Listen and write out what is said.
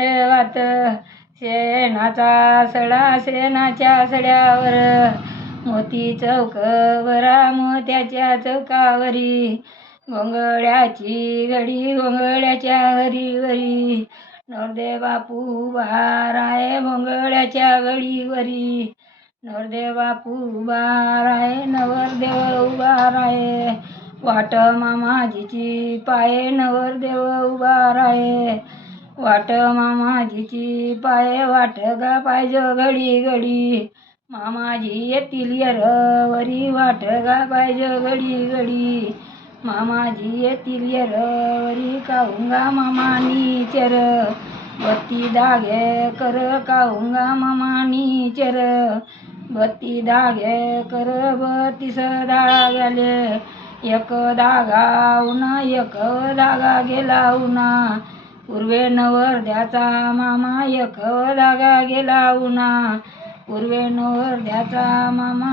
वात शेणाचा सडा शेणाच्या सड्यावर मोती चौकवरा मोत्याच्या चौकावरी घोंगड्याची घडी घोंगड्याच्या हरीवरी नवरदेव बापू उभा राय घोंगड्याच्या घडीवरी नवरदेव बापू उभा राय नवरदेव उभा राय वाट मामाजीची पाये नवरदेव उभा राय वाट मामाजीची पाय वाट गा पाहिजे घडी घडी मामाजी येतील येरवरी वाट गा पाहिजे घडी घडी मामाजी येतील येरवरी काहुंगा मामानी चेर बत्ती धागे कर काहुंगा मामानी चेर बत्ती धागे कर 32 धाग्याले एक धागा उन्हा एक धागा गेला उन्हा पूर्वे नवरद्याचा मामा एक धागा गेला उन्हा पूर्वे नवरद्याचा मामा